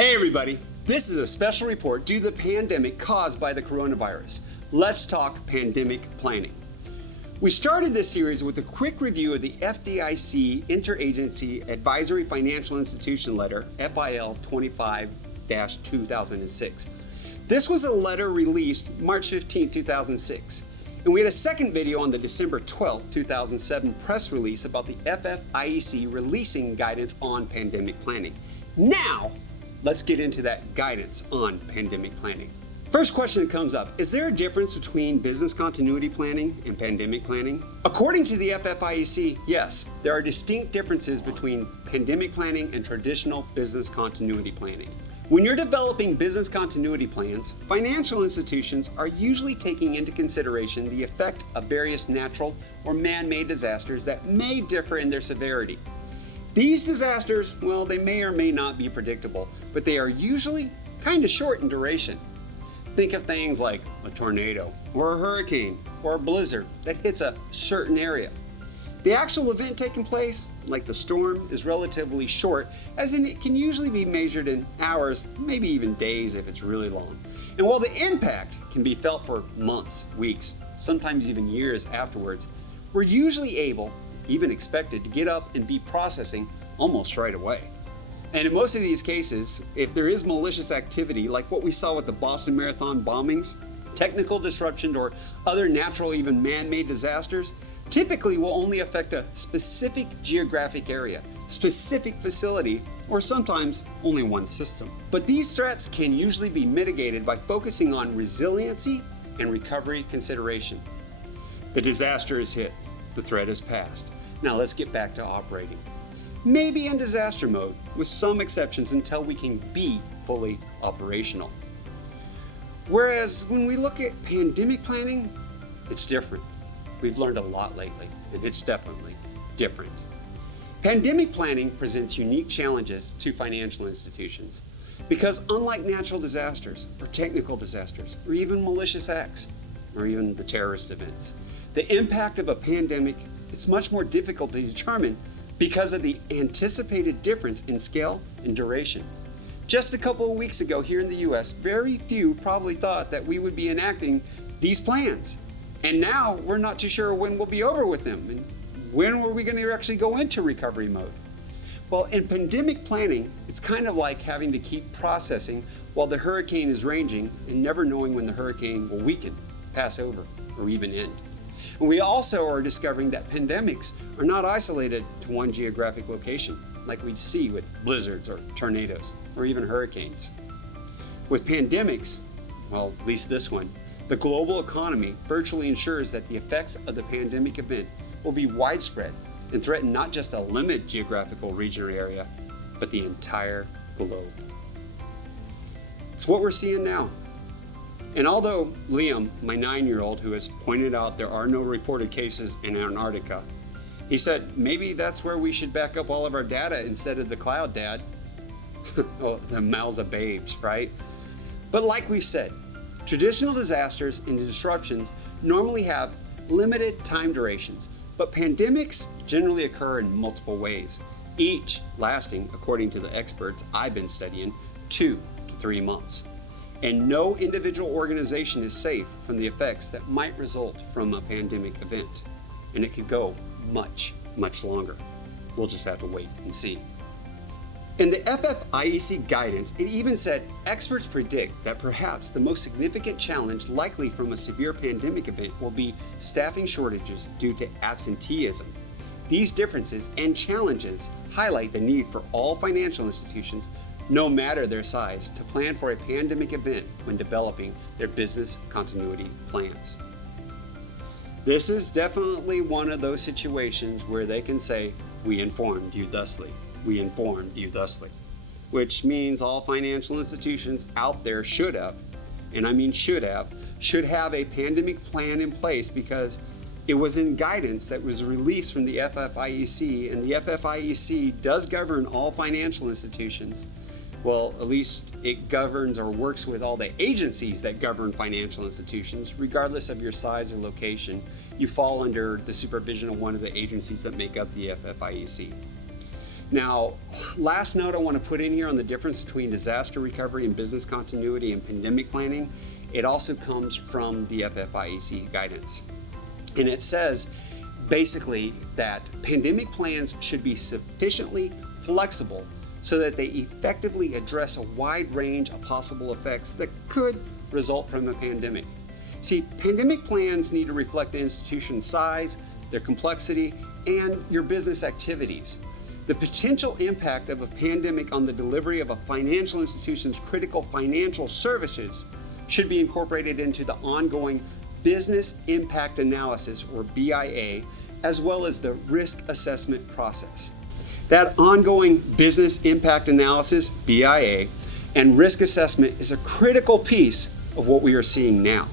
Hey everybody, this is a special report due to the pandemic caused by the coronavirus. Let's talk pandemic planning. We started this series with a quick review of the FDIC Interagency Advisory Financial Institution Letter, FIL 25-2006. This was a letter released March 15, 2006. And we had a second video on the December 12, 2007 press release about the FFIEC releasing guidance on pandemic planning. Now, let's get into that guidance on pandemic planning. First question that comes up, is there a difference between business continuity planning and pandemic planning? According to the FFIEC, yes, there are distinct differences between pandemic planning and traditional business continuity planning. When you're developing business continuity plans, financial institutions are usually taking into consideration the effect of various natural or man-made disasters that may differ in their severity. These disasters, well, they may or may not be predictable, but they are usually kind of short in duration. Think of things like a tornado, or a hurricane, or a blizzard that hits a certain area. The actual event taking place, like the storm, is relatively short, as in it can usually be measured in hours, maybe even days if it's really long. And while the impact can be felt for months, weeks, sometimes even years afterwards, we're usually able, even expected, to get up and be processing almost right away. And in most of these cases, if there is malicious activity like what we saw with the Boston Marathon bombings, technical disruptions, or other natural, even man-made disasters, typically will only affect a specific geographic area, specific facility, or sometimes only one system. But these threats can usually be mitigated by focusing on resiliency and recovery consideration. The disaster is hit, the threat is passed. Now let's get back to operating. Maybe in disaster mode, with some exceptions until we can be fully operational. Whereas when we look at pandemic planning, it's different. We've learned a lot lately, and it's definitely different. Pandemic planning presents unique challenges to financial institutions because unlike natural disasters or technical disasters or even malicious acts or even the terrorist events, the impact of a pandemic is much more difficult to determine because of the anticipated difference in scale and duration. Just a couple of weeks ago here in the US, very few probably thought that we would be enacting these plans. And now we're not too sure when we'll be over with them and when are we going to actually go into recovery mode. Well, in pandemic planning, it's kind of like having to keep processing while the hurricane is raging and never knowing when the hurricane will weaken, pass over, or even end. And we also are discovering that pandemics are not isolated to one geographic location, like we see with blizzards or tornadoes or even hurricanes. With pandemics, well, at least this one, the global economy virtually ensures that the effects of the pandemic event will be widespread and threaten not just a limited geographical region or area, but the entire globe. It's what we're seeing now. And although Liam, my 9-year-old, who has pointed out there are no reported cases in Antarctica, he said maybe that's where we should back up all of our data instead of the cloud, Dad. Oh, the mouths of babes, right? But like we said, traditional disasters and disruptions normally have limited time durations, but pandemics generally occur in multiple waves, each lasting, according to the experts I've been studying, 2 to 3 months. And no individual organization is safe from the effects that might result from a pandemic event. And it could go much, much longer. We'll just have to wait and see. In the FFIEC guidance, it even said experts predict that perhaps the most significant challenge likely from a severe pandemic event will be staffing shortages due to absenteeism. These differences and challenges highlight the need for all financial institutions, no matter their size, to plan for a pandemic event when developing their business continuity plans. This is definitely one of those situations where they can say, "We informed you thusly. We informed you thusly," which means all financial institutions out there should have, and I mean should have a pandemic plan in place because it was in guidance that was released from the FFIEC, and the FFIEC does govern all financial institutions. Well, at least it governs or works with all the agencies that govern financial institutions, regardless of your size or location. You fall under the supervision of one of the agencies that make up the FFIEC. Now, last note I want to put in here on the difference between disaster recovery and business continuity and pandemic planning, it also comes from the FFIEC guidance. And it says basically that pandemic plans should be sufficiently flexible so that they effectively address a wide range of possible effects that could result from a pandemic. See, pandemic plans need to reflect the institution's size, their complexity, and your business activities. The potential impact of a pandemic on the delivery of a financial institution's critical financial services should be incorporated into the ongoing Business Impact Analysis, or BIA, as well as the risk assessment process. That ongoing Business Impact Analysis, BIA, and risk assessment is a critical piece of what we are seeing now.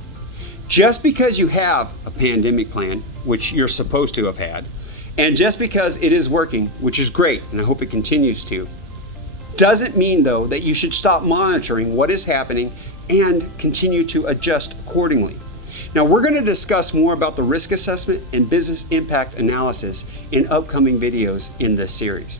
Just because you have a pandemic plan, which you're supposed to have had, and just because it is working, which is great, and I hope it continues to, doesn't mean, though, that you should stop monitoring what is happening and continue to adjust accordingly. Now, we're going to discuss more about the risk assessment and business impact analysis in upcoming videos in this series.